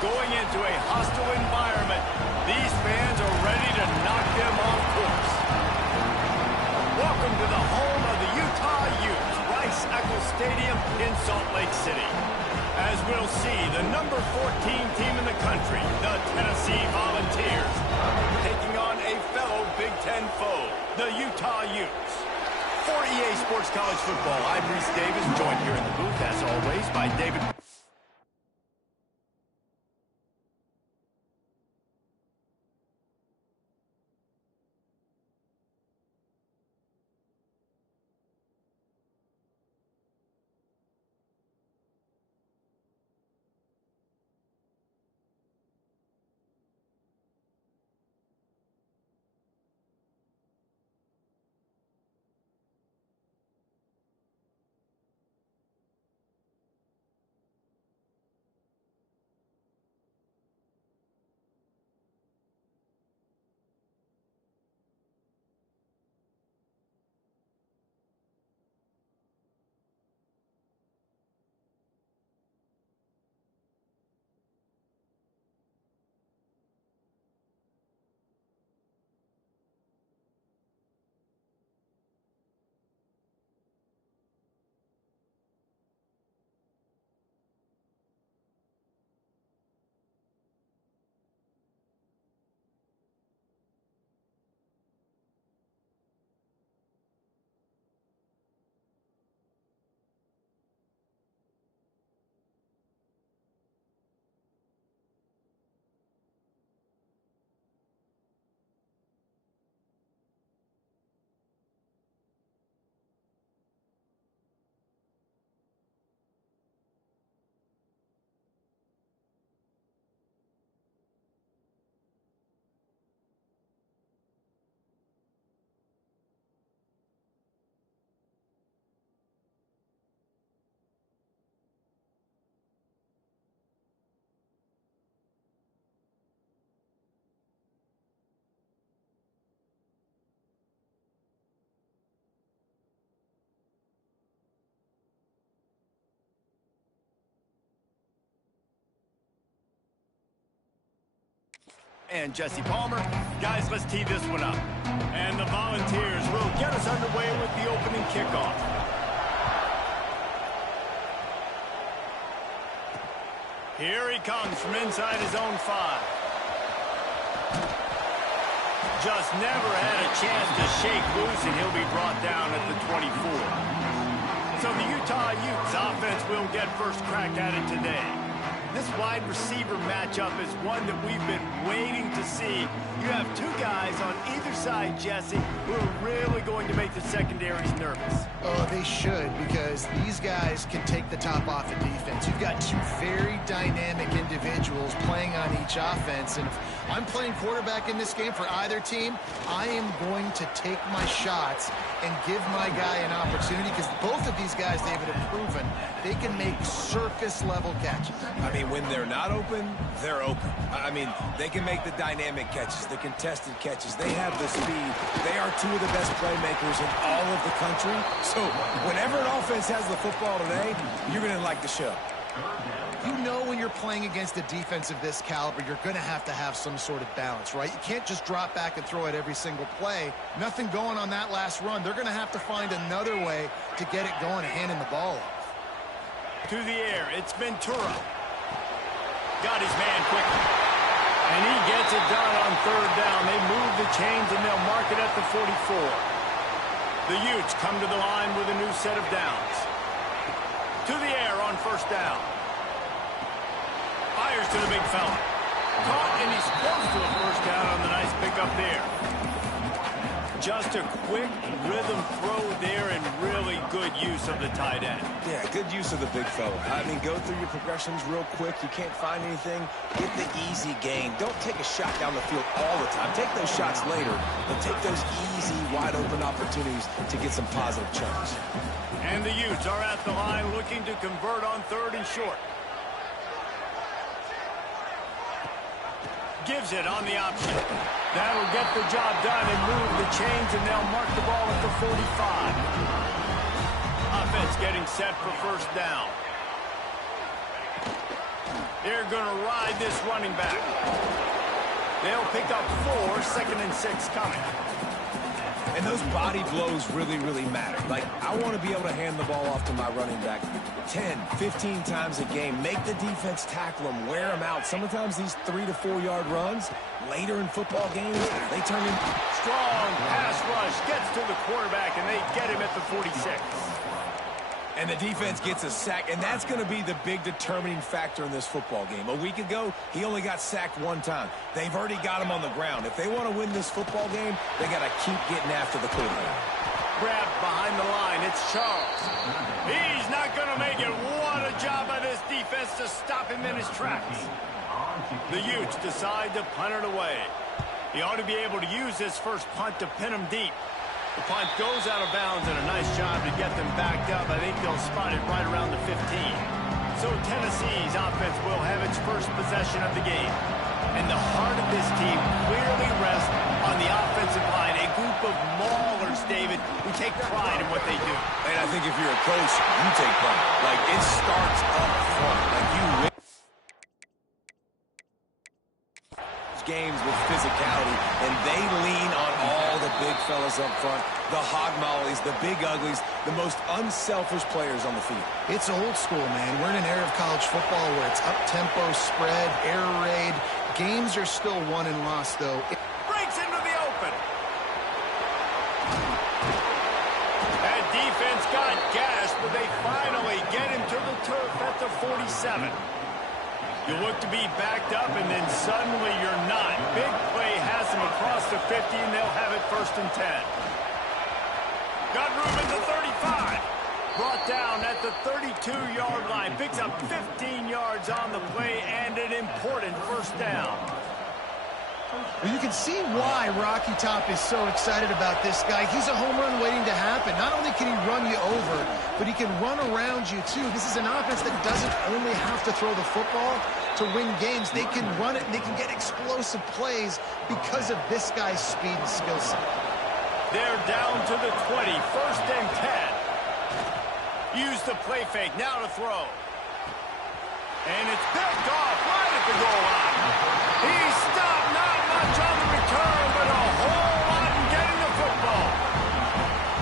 Going into a hostile environment, these fans are ready to knock them off course. Welcome to the home of the Utah Utes, Rice-Eccles Stadium in Salt Lake City. As we'll see, the number 14 team in the country, the Tennessee Volunteers, taking on a fellow Big Ten foe, the Utah Utes. For EA Sports College Football, I'm Reese Davis, joined here in the booth, as always, by David. And Jesse Palmer. Guys, let's tee this one up. And the Volunteers will get us underway with the opening kickoff. Here he comes from inside his own 5. Just never had a chance to shake loose, and he'll be brought down at the 24. So the Utah Utes offense will get first crack at it today. This wide receiver matchup is one that we've been waiting to see. You have two guys on either side, Jesse, who are really going to make the secondaries nervous. Oh, they should, because these guys can take the top off the defense. You've got two very dynamic individuals playing on each offense, and if I'm playing quarterback in this game for either team, I am going to take my shots and give my guy an opportunity, because both of these guys, David, have proven they can make circus-level catches. I mean, when they're not open, they're open. I mean, they can make the dynamic catches, the contested catches. They have the speed. They are two of the best playmakers in all of the country. So whenever an offense has the football today, you're going to like the show. You know when you're playing against a defense of this caliber, you're going to have some sort of balance, right? You can't just drop back and throw it every single play. Nothing going on that last run. They're going to have to find another way to get it going and handing the ball off. To the air, it's Ventura. Got his man quickly. And he gets it done on third down. They move the chains, and they'll mark it at the 44. The Utes come to the line with a new set of downs. To the air on first down. Fires to the big fella. Caught, and he's close to a first down on the nice pickup there. Just a quick rhythm throw there, and really good use of the tight end. Yeah, good use of the big fella. I mean, go through your progressions real quick. You can't find anything. Get the easy gain. Don't take a shot down the field all the time. Take those shots later, but take those easy, wide-open opportunities to get some positive chunks. And the Utes are at the line looking to convert on third and short. Gives it on the option. That'll get the job done and move the chains, and they'll mark the ball at the 45. Offense getting set for first down. They're going to ride this running back. They'll pick up 4, 2nd and 6 coming. And those body blows really, really matter. Like, I want to be able to hand the ball off to my running back 10, 15 times a game. Make the defense tackle them, wear them out. Sometimes these 3 to 4 yard runs, later in football games, they turn in. Strong pass rush gets to the quarterback, and they get him at the 46. And the defense gets a sack, and that's going to be the big determining factor in this football game. A week ago, he only got sacked 1 time. They've already got him on the ground. If they want to win this football game, they got to keep getting after the quarterback. Grabbed behind the line, it's Charles. He's not going to make it. What a job by this defense to stop him in his tracks. The Utes decide to punt it away. He ought to be able to use his first punt to pin him deep. The punt goes out of bounds, and a nice job to get them backed up. I think they'll spot it right around the 15. So Tennessee's offense will have its first possession of the game. And the heart of this team clearly rests on the offensive line, a group of maulers, David, who take pride in what they do. And I think if you're a coach, you take pride. Like, it starts up front. Like, you win games with physicality, and they lean on all the big fellas up front, the hog mollies, the big uglies, the most unselfish players on the field. It's old school, man. We're in an era of college football where it's up-tempo, spread, air raid. Games are still won and lost, though. Breaks into the open. That defense got gashed, but they finally get him to the turf at the 47. You look to be backed up, and then suddenly you're not. Big play has them across the 50, and they'll have it 1st and 10. Got room at the 35. Brought down at the 32-yard line. Picks up 15 yards on the play, and an important 1st down. Well, you can see why Rocky Top is so excited about this guy. He's a home run waiting to happen. Not only can he run you over, but he can run around you, too. This is an offense that doesn't only have to throw the football to win games. They can run it, and they can get explosive plays because of this guy's speed and skill set. They're down to the 20, 1st and 10. Use the play fake, now to throw. And it's picked off right at the goal line. He stopped, not much on the return, but a whole lot in getting the football.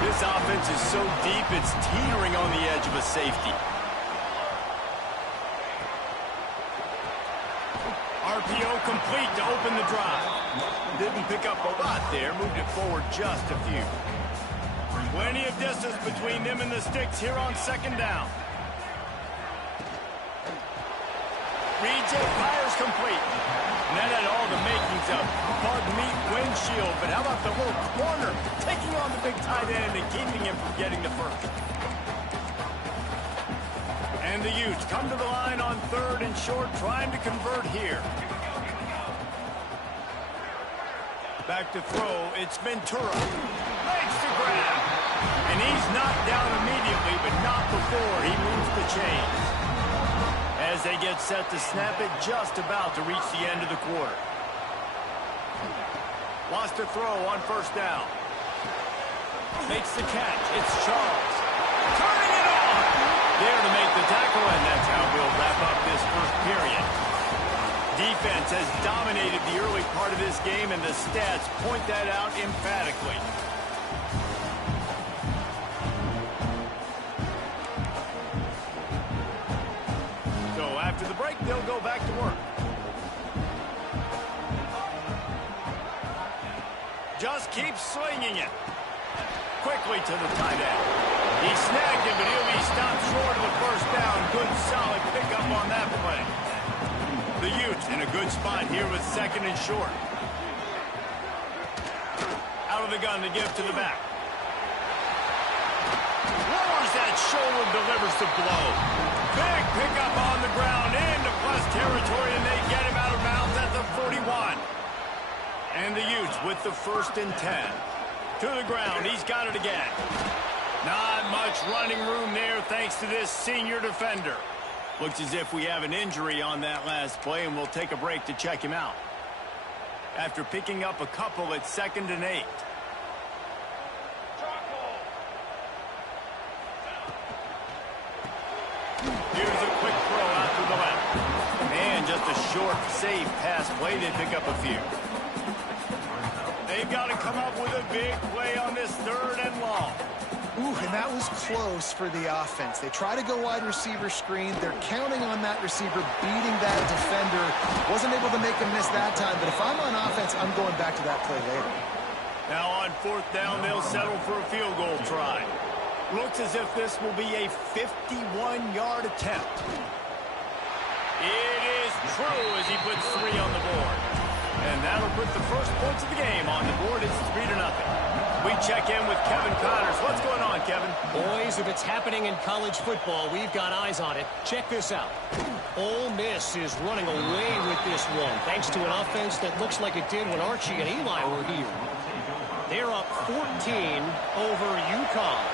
This offense is so deep, it's teetering on the edge of a safety. RPO complete to open the drive. Didn't pick up a lot there, moved it forward just a few. Plenty of distance between them and the sticks here on 2nd down. Reads it, fires complete. And that had all the makings of bug meat windshield, but how about the little corner taking on the big tight end and keeping him from getting the first? And the Utes come to the line on 3rd and short, trying to convert here. Back to throw, it's Ventura. Legs to grab. And he's knocked down immediately, but not before he moves the chains. As they get set to snap it, just about to reach the end of the quarter. Wants to throw on 1st down. Makes the catch, it's Charles. Turning it on! There to make the tackle, and that's how we'll wrap up this 1st period. Defense has dominated the early part of this game, and the stats point that out emphatically. So after the break, they'll go back to work. Just keeps swinging it. Quickly to the tight end. He snagged him, but he'll be stopped short of the 1st down. Good, solid pickup on that play. The Utes in a good spot here with 2nd and short. Out of the gun to give to the back. Lowers that shoulder, delivers the blow. Big pickup on the ground into plus territory, and they get him out of bounds at the 41. And the Utes with the 1st and 10. To the ground, he's got it again. Not much running room there thanks to this senior defender. Looks as if we have an injury on that last play, and we'll take a break to check him out. After picking up a couple at 2nd and 8. Here's a quick throw out to the left. And a short, safe pass play. They pick up a few. They've got to come up with a big play on this 3rd and long. Ooh, and that was close for the offense. They try to go wide receiver screen. They're counting on that receiver beating that defender. Wasn't able to make him miss that time, but if I'm on offense, I'm going back to that play later. Now on 4th down, they'll settle for a field goal try. Looks as if this will be a 51-yard attempt. It is true as he puts 3 on the board. And that'll put the first points of the game on the board. It's 3-0. We check in with Kevin Connors. What's going on, Kevin? Boys, if it's happening in college football, we've got eyes on it. Check this out. Ole Miss is running away with this one, thanks to an offense that looks like it did when Archie and Eli were here. They're up 14 over UConn.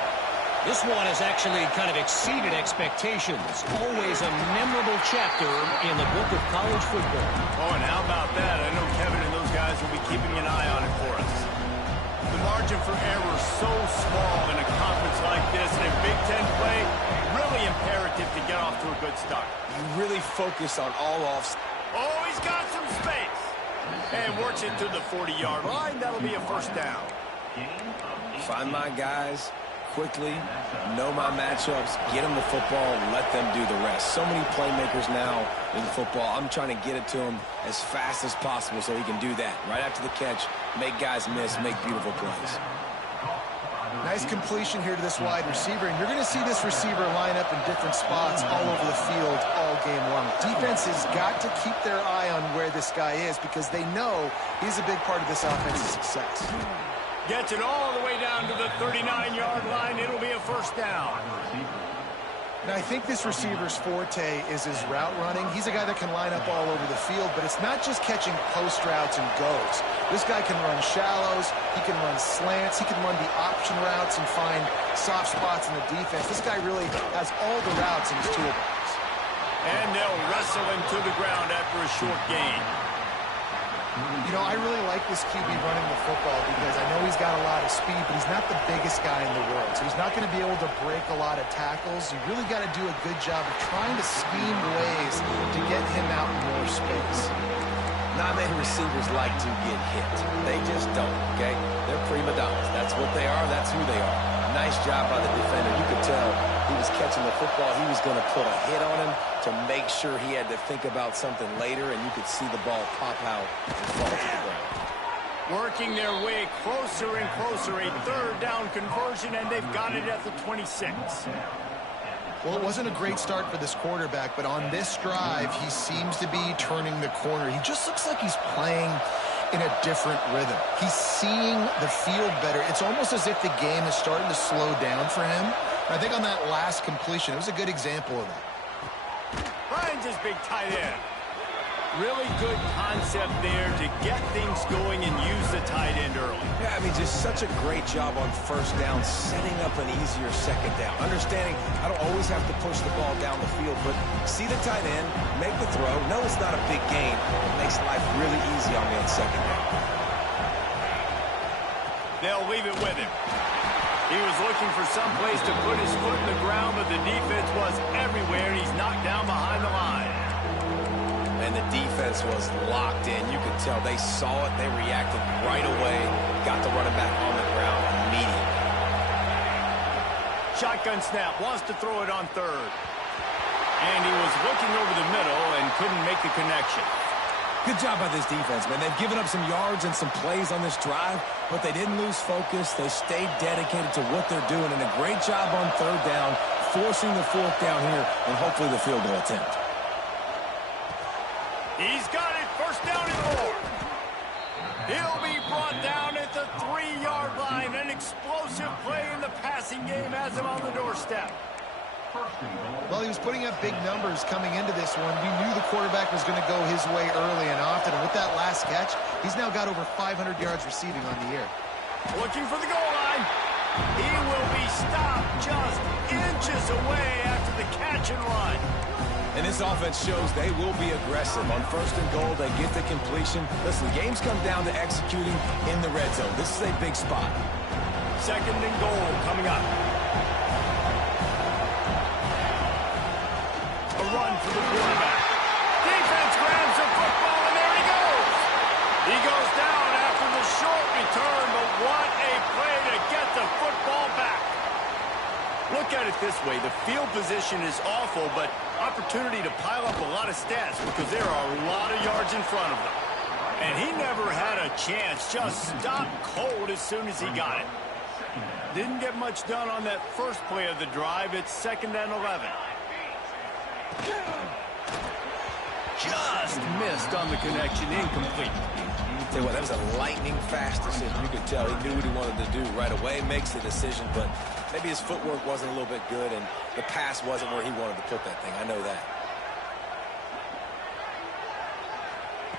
This one has actually kind of exceeded expectations. Always a memorable chapter in the book of college football. Oh, and how about that? I know Kevin and those guys will be keeping an eye on it for us. The margin for error is so small in a conference like this, and a Big Ten play, really imperative to get off to a good start. You really focus on all offs. Oh, he's got some space. And works it to the 40-yard line. That'll be a 1st down. Find my guys quickly, know my matchups, get them the football, and let them do the rest. So many playmakers now in football. I'm trying to get it to him as fast as possible so he can do that. Right after the catch, make guys miss, make beautiful plays. Nice completion here to this wide receiver, and you're going to see this receiver line up in different spots all over the field all game long. Defense has got to keep their eye on where this guy is because they know he's a big part of this offense's success. Gets it all the way down to the 39-yard line. It'll be a 1st down. Now, I think this receiver's forte is his route running. He's a guy that can line up all over the field, but it's not just catching post routes and goes. This guy can run shallows, he can run slants, he can run the option routes and find soft spots in the defense. This guy really has all the routes in his toolbox. And they'll wrestle him to the ground after a short gain. You know, I really like this QB running the football because I know he's got a lot of speed, but he's not the biggest guy in the world. So he's not going to be able to break a lot of tackles. You really got to do a good job of trying to scheme ways to get him out in more space. Not many receivers like to get hit. They just don't, okay? They're prima donnas. That's what they are. That's who they are. Nice job by the defender. You could tell he was catching the football. He was going to put a hit on him to make sure he had to think about something later, and you could see the ball pop out and fall to the ground. Working their way closer and closer. A 3rd down conversion, and they've got it at the 26. Well, it wasn't a great start for this quarterback, but on this drive, he seems to be turning the corner. He just looks like he's playing in a different rhythm. He's seeing the field better. It's almost as if the game is starting to slow down for him. I think on that last completion, it was a good example of that. Finds his big tight end. Really good concept there to get things going and use the tight end early. Yeah, I mean, just such a great job on 1st down, setting up an easier 2nd down. Understanding I don't always have to push the ball down the field, but see the tight end, make the throw. No, it's not a big gain. It makes life really easy on me on 2nd down. They'll leave it with him. He was looking for some place to put his foot in the ground, but the defense was everywhere. He's knocked down behind the line. And the defense was locked in. You could tell they saw it. They reacted right away. Got the running back on the ground immediately. Shotgun snap. Wants to throw it on 3rd. And he was looking over the middle and couldn't make the connection. Good job by this defense, man. They've given up some yards and some plays on this drive, but they didn't lose focus. They stayed dedicated to what they're doing, and a great job on 3rd down, forcing the 4th down here, and hopefully the field goal attempt. He's got it. 1st down and more. He'll be brought down at the 3-yard line. An explosive play in the passing game has him on the doorstep. Well, he was putting up big numbers coming into this one. We knew the quarterback was going to go his way early and often. And with that last catch, he's now got over 500 yards receiving on the year. Looking for the goal line. He will be stopped just inches away after the catch and run. And this offense shows they will be aggressive. On 1st and goal, they get the completion. Listen, games come down to executing in the red zone. This is a big spot. 2nd and goal coming up. A run for the quarterback. Defense grabs Look at it this way. The field position is awful, but opportunity to pile up a lot of stats because there are a lot of yards in front of them. And he never had a chance. Just stopped cold as soon as he got it. Didn't get much done on that first play of the drive. It's 2nd and 11. Just missed on the connection. Incomplete. Tell you what, that was a lightning-fast decision. You could tell he knew what he wanted to do right away, makes the decision, but maybe his footwork wasn't a little bit good, and the pass wasn't where he wanted to put that thing. I know that.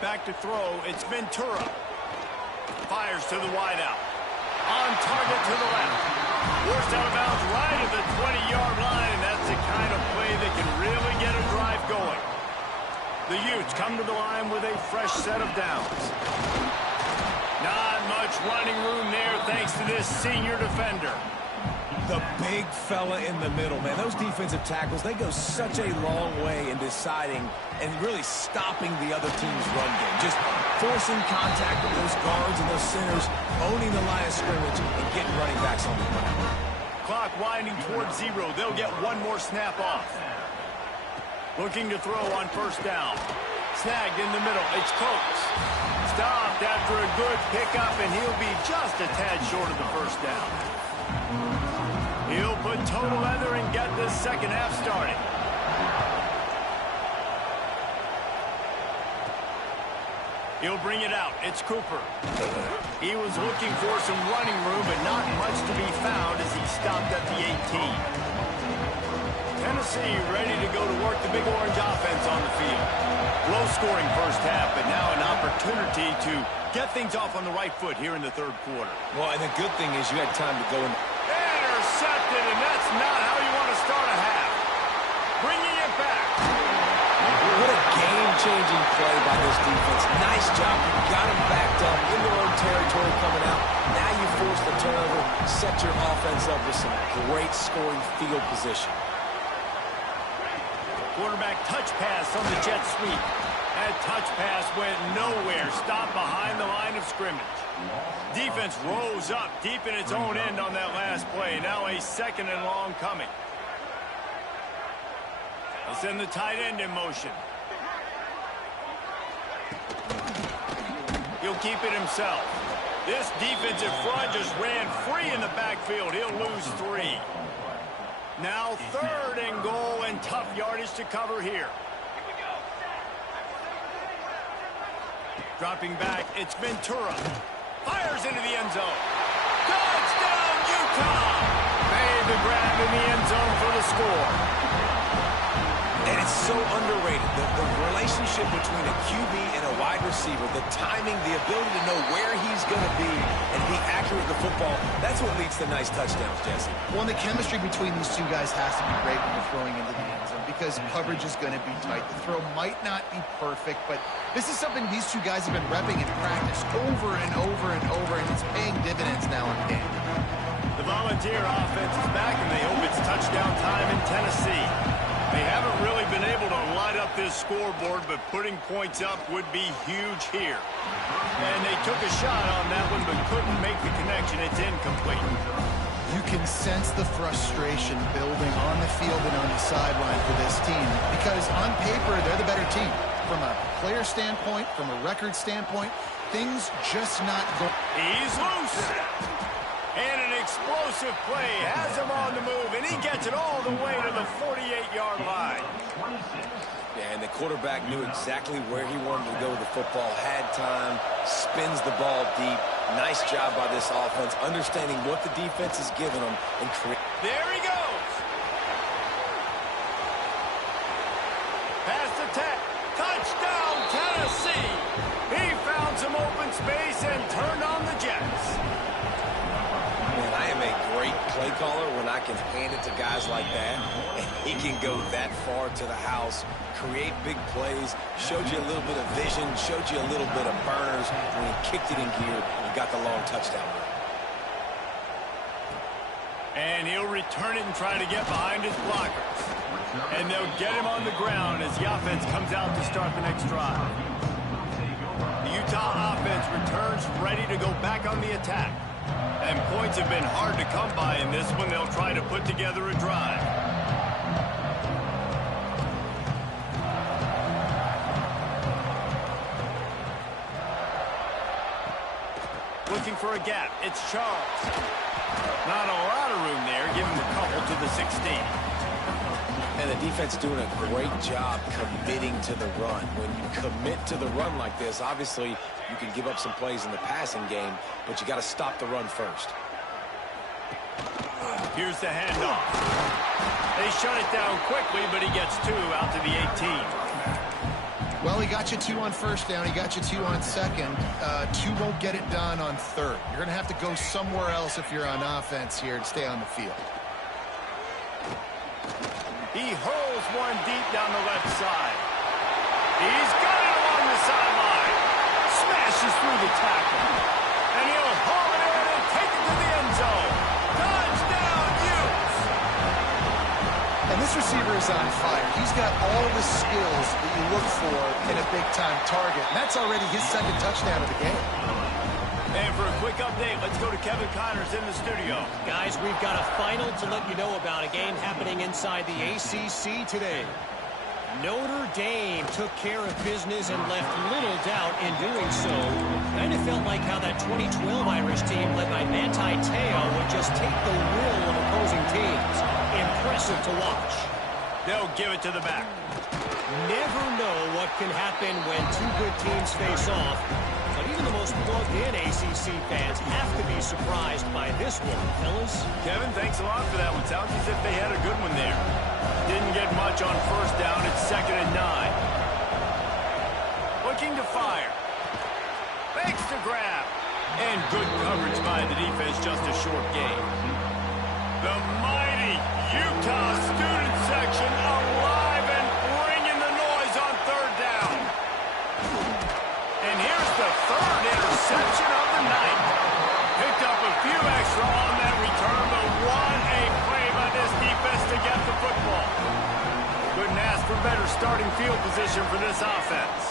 Back to throw. It's Ventura. Fires to the wideout. On target to the left. Forced out of bounds right at the 20-yard line, and that's the kind of play that can really get a drive going. The Utes come to the line with a fresh set of downs. Not much running room there thanks to this senior defender. The big fella in the middle, man. Those defensive tackles, they go such a long way in deciding and really stopping the other team's run game. Just forcing contact with those guards and those centers, owning the line of scrimmage, and getting running backs on the ground. Clock winding towards 0. They'll get one more snap off. Looking to throw on 1st down. Snagged in the middle. It's Coates. Stopped after a good pickup, and he'll be just a tad short of the 1st down. He'll put total leather and get this 2nd half started. He'll bring it out. It's Cooper. He was looking for some running room, but not much to be found as he stopped at the 18. Tennessee ready to go to work the Big Orange offense on the field. Low-scoring 1st half, but now an opportunity to get things off on the right foot here in the 3rd quarter. Well, and the good thing is you had time to go in. Intercepted, and that's not how you want to start a half. Bringing it back. What a game-changing play by this defense. Nice job. You got them backed up in their own territory coming out. Now you force the turnover, set your offense up with some great scoring field position. Quarterback touch pass on the jet sweep. That touch pass went nowhere. Stopped behind the line of scrimmage. Defense rose up deep in its own end on that last play. Now a 2nd and long coming. They'll send the tight end in motion. He'll keep it himself. This defensive front just ran free in the backfield. He'll lose 3. Now 3rd and goal, and tough yardage to cover here. Dropping back, it's Ventura. Fires into the end zone. Touchdown, Utah! Made the grab in the end zone for the score. And it's so underrated. The relationship between a QB and a wide receiver, the timing, the ability to know where he's going to be and be accurate with the football, that's what leads to nice touchdowns, Jesse. Well, and the chemistry between these two guys has to be great when you're throwing into the end zone because coverage is going to be tight. The throw might not be perfect, but this is something these two guys have been repping in practice over and over and over, and it's paying dividends now in game. The Volunteer offense is back, and they hope it's touchdown time in Tennessee. They haven't really been able to light up this scoreboard, but putting points up would be huge here. And they took a shot on that one, but couldn't make the connection. It's incomplete. You can sense the frustration building on the field and on the sideline for this team because on paper, they're the better team. From a player standpoint, from a record standpoint, things just not going. He's loose. And an explosive play has him on the move, and he gets it all the way to the 48-yard line. Yeah, and the quarterback knew exactly where he wanted to go with the football, had time, spins the ball deep. Nice job by this offense, understanding what the defense is giving them. And there he goes. Pass attack. Touchdown, Tennessee. He found some open space and turned on the Jets. Man, I am a great play caller when I can hand it to guys like that. And he can go that far to the house, create big plays, showed you a little bit of vision, showed you a little bit of burners when he kicked it in gear and got the long touchdown run. And he'll return it and try to get behind his blockers. And they'll get him on the ground as the offense comes out to start the next drive. The Utah offense returns ready to go back on the attack. And points have been hard to come by in this one. They'll try to put together a drive. Looking for a gap. It's Charles. Not a lot of room there. Give him a couple to the 16. And the defense is doing a great job committing to the run. When you commit to the run like this, obviously you can give up some plays in the passing game, but you got to stop the run first. Here's the handoff. They shut it down quickly, but he gets 2 out to the 18. Well, he got you 2 on first down. He got you 2 on second. 2 won't get it done on third. You're going to have to go somewhere else if you're on offense here to stay on the field. He hurls one deep down the left side. He's got it along the sideline. Smashes through the tackle. And he'll haul it in and take it to the end zone. Touchdown, Utes! And this receiver is on fire. He's got all the skills that you look for in a big-time target. And that's already his second touchdown of the game. And for a quick update, let's go to Kevin Connors in the studio. Guys, we've got a final to let you know about, a game happening inside the ACC today. Notre Dame took care of business and left little doubt in doing so. Kind of felt like how that 2012 Irish team led by Manti Te'o would just take the will of opposing teams. Impressive to watch. They'll give it to the back. Never know what can happen when 2 good teams face off. But even the most plugged-in ACC fans have to be surprised by this one, fellas. Kevin, thanks a lot for that one. Sounds as if they had a good one there. Didn't get much on first down. It's 2nd and 9. Looking to fire. Fakes to grab. And good coverage by the defense. Just a short gain. The mighty Utah student section alive and bringing the noise on 3rd down. And here's the 3rd interception of the night. Picked up a few extra on that return, but what a play by this defense to get the football. Couldn't ask for better starting field position for this offense.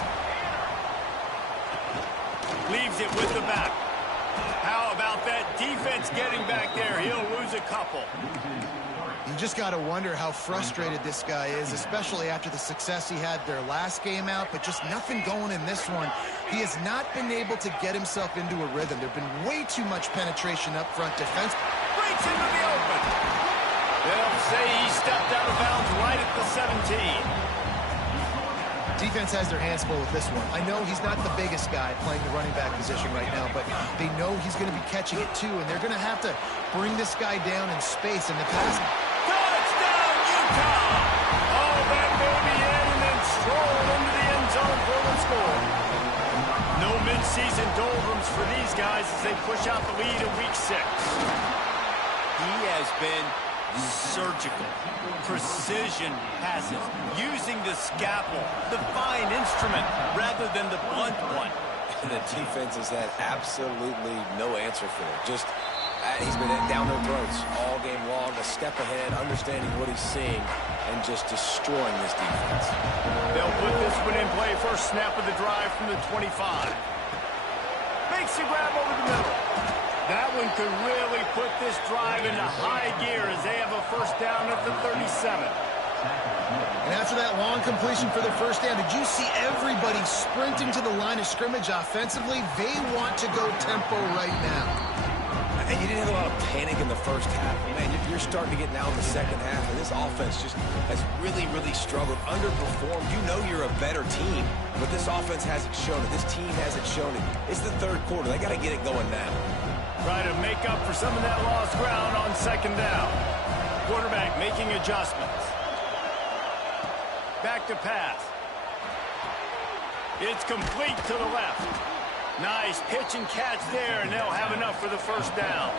Leaves it with the back. How about that defense getting back there? He'll lose a couple. You just got to wonder how frustrated this guy is, especially after the success he had their last game out, but just nothing going in this one. He has not been able to get himself into a rhythm. There's been way too much penetration up front defense. Breaks into the open. They'll say he stepped out of bounds right at the 17. Defense has their hands full with this one. I know he's not the biggest guy playing the running back position right now, but they know he's going to be catching it too, and they're going to have to bring this guy down in space in the passing. Touchdown, Utah! Oh, that baby in and then strolled into the end zone for the score. No midseason doldrums for these guys as they push out the lead in week 6. He has been surgical, precision passes, using the scalpel, the fine instrument, rather than the blunt one. And the defense has had absolutely no answer for it. Just, he's been down their throats all game long, a step ahead, understanding what he's seeing, and just destroying this defense. They'll put this one in play. First snap of the drive from the 25. Makes the grab over the middle. That one could really put this drive into high gear as they have a first down at the 37. And after that long completion for the first down, did you see everybody sprinting to the line of scrimmage offensively? They want to go tempo right now. And you didn't have a lot of panic in the first half. Man, you're starting to get now in the second half, and this offense just has really, really struggled, underperformed. You know you're a better team, but this offense hasn't shown it. This team hasn't shown it. It's the 3rd quarter. They got to get it going now. Try to make up for some of that lost ground on 2nd down. Quarterback making adjustments. Back to pass. It's complete to the left. Nice pitch and catch there, and they'll have enough for the first down.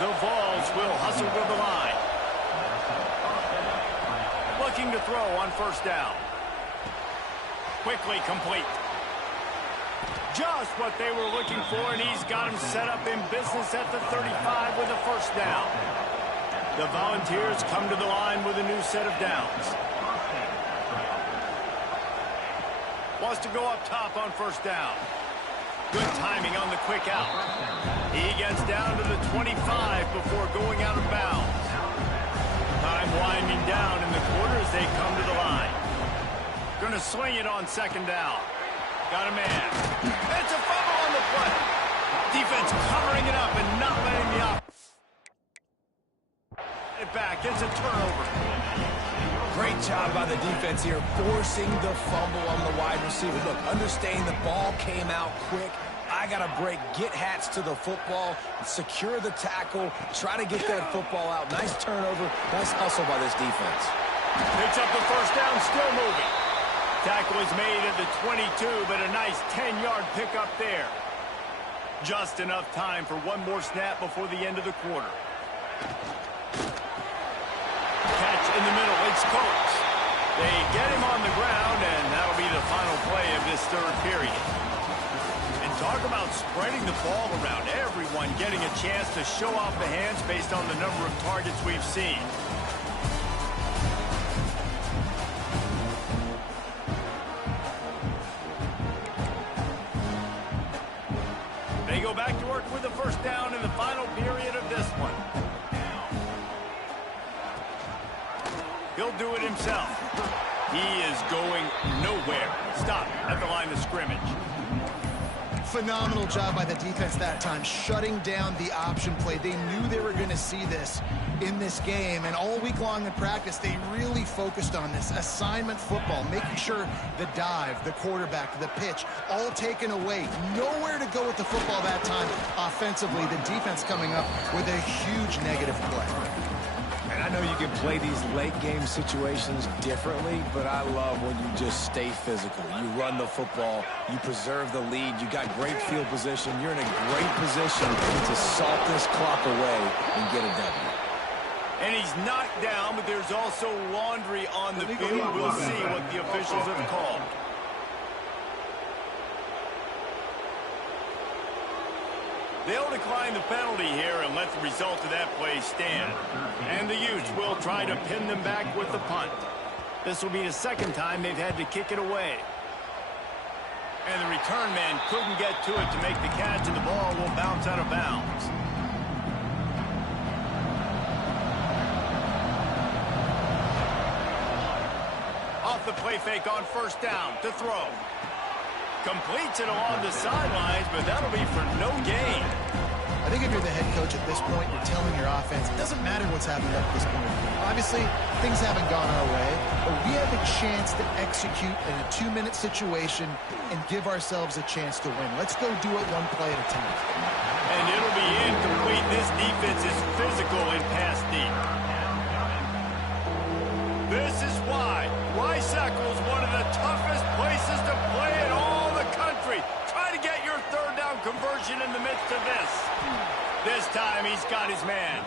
The Vols will hustle to the line. Looking to throw on first down. Quickly complete. Just what they were looking for, and he's got him set up in business at the 35 with a first down. The Volunteers come to the line with a new set of downs. Wants to go up top on first down. Good timing on the quick out. He gets down to the 25 before going out of bounds. Time winding down in the quarter as they come to the line. Going to swing it on second down. Got a man. It's a fumble on the play. Defense covering it up and not letting the it back. It's a turnover. Great job by the defense here, forcing the fumble on the wide receiver. Look, understanding the ball came out quick. I got to break, get Hats to the football, secure the tackle, try to get that football out. Nice turnover, nice hustle by this defense. Picks up the first down, still moving. Tackle is made at the 22, but a nice 10-yard pickup there. Just enough time for one more snap before the end of the quarter. Catch in the middle, it's Coates. They get him on the ground, and that'll be the final play of this third period. And talk about spreading the ball around. Everyone getting a chance to show off the hands based on the number of targets we've seen. They go back to work with the first down in the final period of this one. He'll do it himself. He is going nowhere. Stop at the line of scrimmage. Phenomenal job by the defense that time, shutting down the option play. They knew they were going to see this in this game, and all week long in practice, they really focused on this. Assignment football, making sure the dive, the quarterback, the pitch, all taken away. Nowhere to go with the football that time offensively. The defense coming up with a huge negative play. And I know you can play these late-game situations differently, but I love when you just stay physical. You run the football, you preserve the lead, you got great field position, you're in a great position to salt this clock away and get a W. And he's knocked down, but there's also laundry on the field. We'll see what the officials have called. They'll decline the penalty here and let the result of that play stand. And the Utes will try to pin them back with the punt. This will be the second time they've had to kick it away. And the return man couldn't get to it to make the catch, and the ball will bounce out of bounds. Off the play fake on first down to throw. Completes it along the sidelines, but that'll be for no gain. I think if you're the head coach at this point, you're telling your offense, it doesn't matter what's happened up to this point. Obviously, things haven't gone our way, but we have a chance to execute in a 2-minute situation and give ourselves a chance to win. Let's go do it one play at a time. And it'll be incomplete. This defense is physical in pass deep. This is why Rice-Eccles is one of the toughest places to play in all the country. Try to get your third down conversion in the midst of this. This time he's got his man.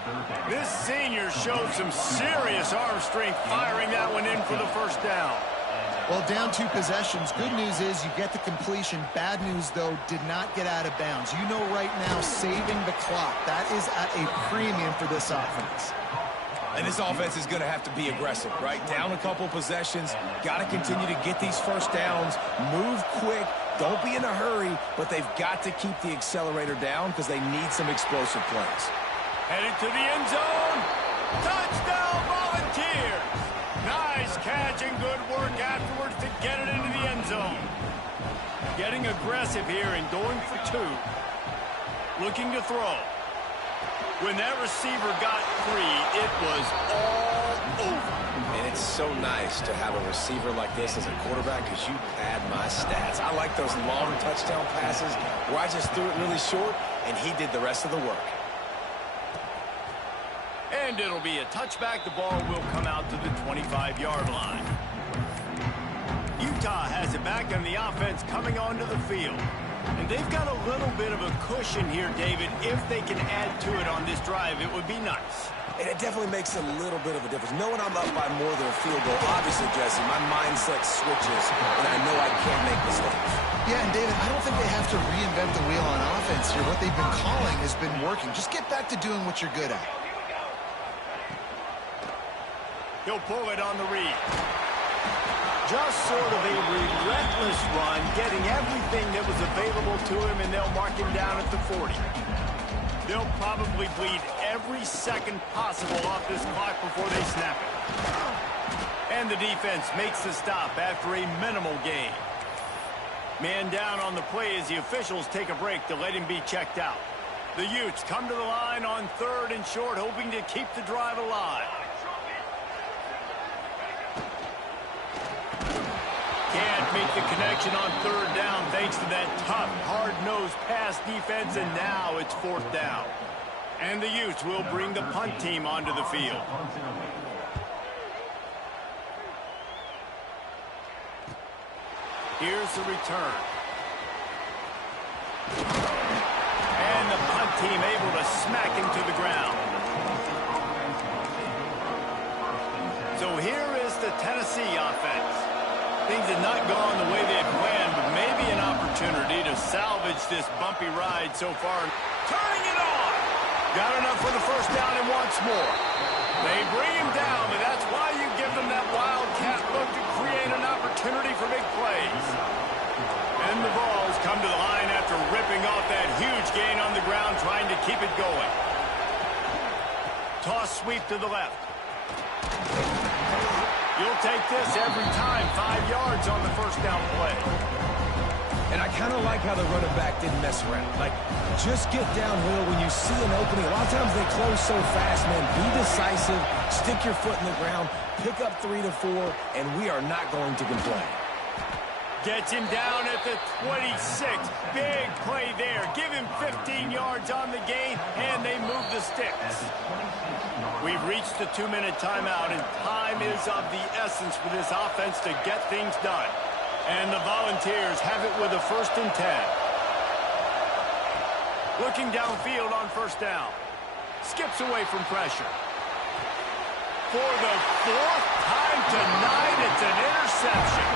This senior showed some serious arm strength firing that one in for the first down. Well, down 2 possessions. Good news is you get the completion. Bad news, though, did not get out of bounds. You know right now, saving the clock, that is at a premium for this offense. And this offense is going to have to be aggressive, right? Down a couple possessions, got to continue to get these first downs, move quick, don't be in a hurry, but they've got to keep the accelerator down because they need some explosive plays. Headed to the end zone. Touchdown, Volunteers. Nice catch and good work afterwards to get it into the end zone. Getting aggressive here and going for 2. Looking to throw. When that receiver got free, it was all over. And it's so nice to have a receiver like this as a quarterback because you pad my stats. I like those long touchdown passes where I just threw it really short and he did the rest of the work. And it'll be a touchback. The ball will come out to the 25-yard line. Utah has it back on the offense coming onto the field. And they've got a little bit of a cushion here, David. If they can add to it on this drive, it would be nice. And it definitely makes a little bit of a difference. Knowing I'm up by more than a field goal, obviously, Jesse, my mindset switches, and I know I can't make mistakes. Yeah, and David, I don't think they have to reinvent the wheel on offense here. What they've been calling has been working. Just get back to doing what you're good at. He'll pull it on the read. Just sort of a relentless run, getting everything that was available to him, and they'll mark him down at the 40. They'll probably bleed every second possible off this clock before they snap it. And the defense makes the stop after a minimal gain. Man down on the play as the officials take a break to let him be checked out. The Utes come to the line on 3rd and short, hoping to keep the drive alive. Can't make the connection on 3rd down thanks to that tough, hard-nosed pass defense, and now it's 4th down. And the Utes will bring the punt team onto the field. Here's the return. And the punt team able to smack him to the ground. So here is the Tennessee offense. Things had not gone the way they had planned, but maybe an opportunity to salvage this bumpy ride so far. Turning it on! Got enough for the 1st down and wants more. They bring him down, but that's why you give them that wildcat look to create an opportunity for big plays. And the Vols come to the line after ripping off that huge gain on the ground, trying to keep it going. Toss sweep to the left. You'll take this every time. 5 yards on the 1st down play. And I kind of like how the running back didn't mess around. Like, just get downhill when you see an opening. A lot of times they close so fast, man. Be decisive, stick your foot in the ground, pick up 3 to 4, and we are not going to complain. Gets him down at the 26. Big play there. Give him 15 yards on the gain, and they move the sticks. We've reached the 2-minute timeout, and time is of the essence for this offense to get things done. And the Volunteers have it with a 1st and 10. Looking downfield on 1st down. Skips away from pressure. For the 4th time tonight, it's an interception.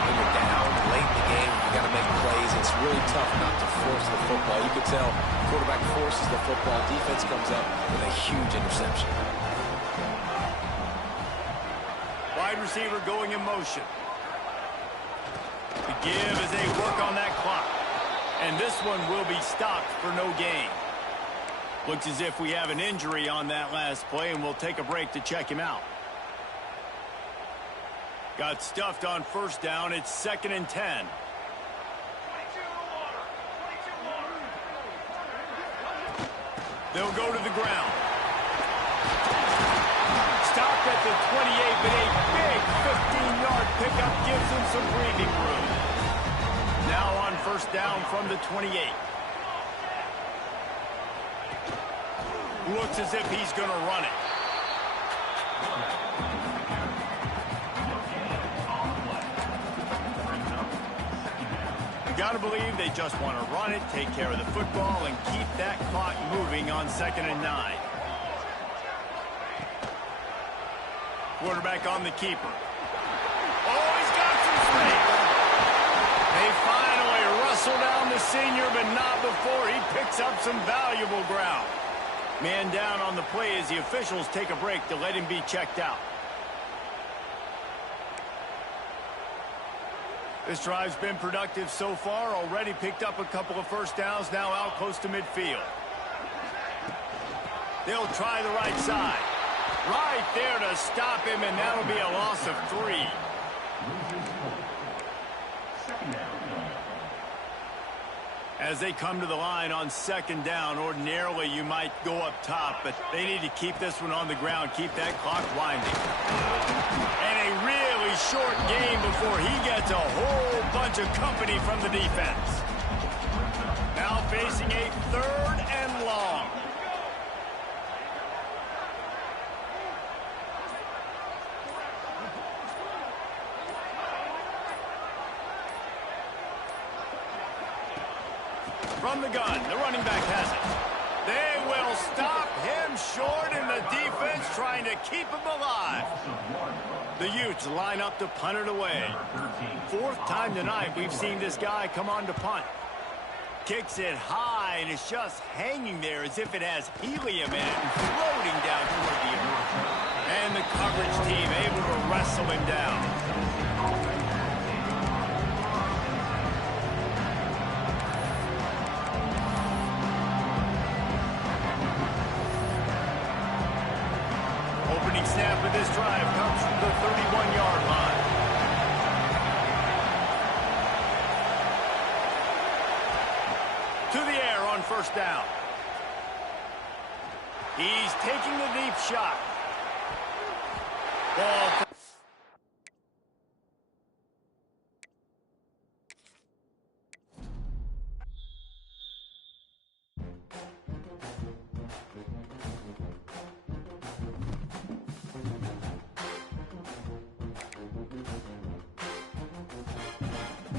When you're down late in the game, you got to make plays. It's really tough not to force the football. You could tell the quarterback forces the football. Defense comes up with a huge interception. Wide receiver going in motion. The give as they work on that clock. And this one will be stopped for no gain. Looks as if we have an injury on that last play, and we'll take a break to check him out. Got stuffed on 1st down. It's 2nd and 10. They'll go to the ground. Stopped at the 28, but a big 15-yard pickup gives him some breathing room. Now on 1st down from the 28. Looks as if he's going to run it. Got to believe they just want to run it, take care of the football, and keep that clock moving on 2nd and 9. Quarterback on the keeper. Oh, he's got some space. They finally wrestle down the senior, but not before he picks up some valuable ground. Man down on the play as the officials take a break to let him be checked out. This drive's been productive so far. Already picked up a couple of 1st downs, now out close to midfield. They'll try the right side. Right there to stop him, and that'll be a loss of 3. As they come to the line on 2nd down, ordinarily you might go up top, but they need to keep this one on the ground, keep that clock winding. And a really short game before he gets a whole bunch of company from the defense. Now facing a 3rd and long. From the gun, the running back has it. They will stop him short, and the defense trying to keep him alive. The Utes line up to punt it away. 4th time tonight we've seen this guy come on to punt. Kicks it high, and it's just hanging there as if it has helium in it and floating down toward the earth. And the coverage team able to wrestle him down. of this drive comes from the 31-yard line. To the air on first down. He's taking the deep shot. Ball